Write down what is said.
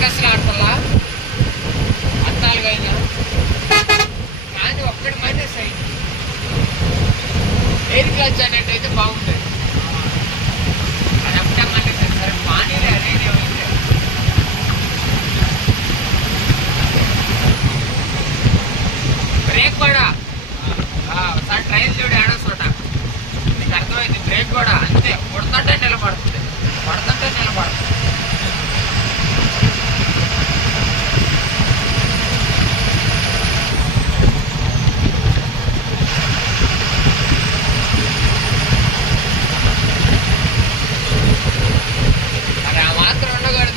కసకసలు ఆడతల్లా 14 అయినా కానీ ఒక్కటి మైనస్ అయింది. ఎయిర్ క్లచ్ అనేటైతే బాగుంటుంది. అది అప్పుడే మైనస్ అయింది. సరే మానేలే అదే